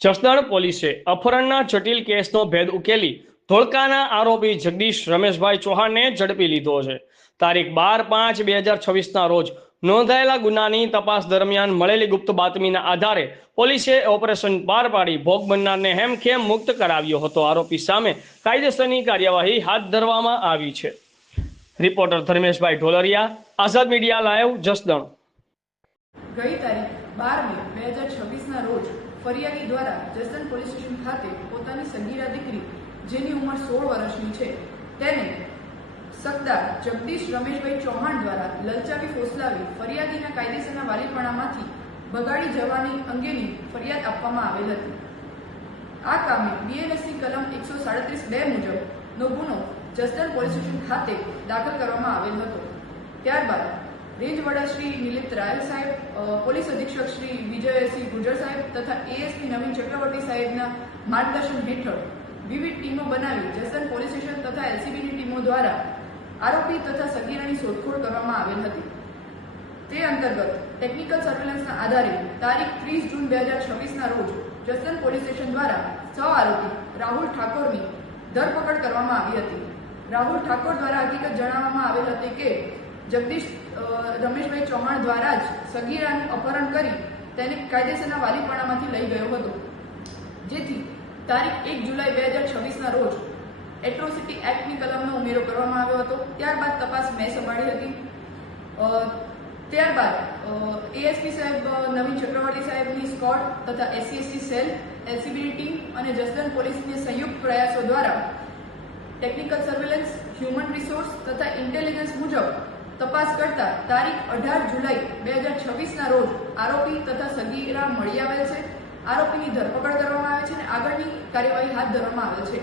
જસદણ પોલીસે અપહરણના જટિલ કેસનો ભેદ ઉકેલી ધોળકાના આરોપી જગદીશ રમેશભાઈ ચૌહાણને ઝડપી લીધો છે। તારીખ 12/5/2026ના રોજ નોંધાયેલા ગુનાની તપાસ દરમિયાન મળેલી ગુપ્ત બાતમીના આધારે પોલીસે ઓપરેશન પાર પાડી ભોગ બનનારને હેમખેમ મુક્ત કરાવ્યો હતો। આરોપી સામે કાયદેસરની કાર્યવાહી હાથ ધરવામાં આવી છે। રિપોર્ટર ધર્મેશભાઈ ઢોલરિયા, આઝાદ મીડિયા લાઈવ, જસદણ। ગઈ તારીખ 12 મે 2026ના રોજ ફરિયાદી દ્વારા જસદણ પોલીસ સ્ટેશન ખાતે પોતાની સગીરા દીકરી જેની ઉંમર 16 વર્ષની છે તેને સત્તા જગદીશ રમેશભાઈ ચૌહાણ દ્વારા લલચાવી ફોસલાવી ફરિયાદીના કાયદેસરના વાલીપણામાંથી બગાડી જવાની અંગેની ફરિયાદ આપવામાં આવેલ હતી। આ કામે બીએનએસની કલમ 137(2) મુજબનો ગુનો જસદણ પોલીસ સ્ટેશન ખાતે દાખલ કરવામાં આવેલ હતો। ત્યારબાદ રેન્જ વડા શ્રી નિલિત રાયલ સાહેબ, પોલીસ અધિક્ષક શ્રી વિજયસિંહ ગુર્જર સાહેબ તથા એએસપી નવીન ચક્રવર્તી સાહેબના માર્ગદર્શન હેઠળ વિવિધ ટીમો બનાવી જસદણ પોલીસ સ્ટેશન તથા એલસીબીની ટીમો દ્વારા આરોપી તથા સગીરાની શોધખોળ કરવામાં આવેલ હતી। તે અંતર્ગત ટેકનિકલ સર્વેલન્સના આધારે તારીખ 30 જૂન 2026ના રોજ જસદણ પોલીસ સ્ટેશન દ્વારા સહ આરોપી રાહુલ ઠાકોરની ધરપકડ કરવામાં આવી હતી। રાહુલ ઠાકોર દ્વારા હકીકત જણાવવામાં આવેલ હતી કે જગદીશ રમેશભાઈ ચૌહાણ દ્વારા જ સગીરાનું અપહરણ કરી તેને કાયદેસરના વાલીપણામાંથી લઈ ગયો હતો, જેથી તારીખ 1 જુલાઈ 2026ના રોજ એટ્રોસિટી એક્ટની કલમનો ઉમેરો કરવામાં આવ્યો હતો। ત્યારબાદ તપાસ મેં સંભાળી હતી। ત્યારબાદ એએસપી સાહેબ નવીન ચક્રવર્તી સાહેબની સ્કોડ તથા એસસી સેલ, એલસીબીની ટીમ અને જસદણ પોલીસની સંયુક્ત પ્રયાસો દ્વારા ટેકનિકલ સર્વેલન્સ, હ્યુમન રિસોર્સ તથા ઇન્ટેલિજન્સ મુજબ તપાસ કરતા તારીખ 18 જુલાઈ 2026ના રોજ આરોપી તથા સગીરા મળી આવેલ છે। આરોપીની ધરપકડ કરવામાં આવે છે અને આગળની કાર્યવાહી હાથ ધરવામાં આવે છે।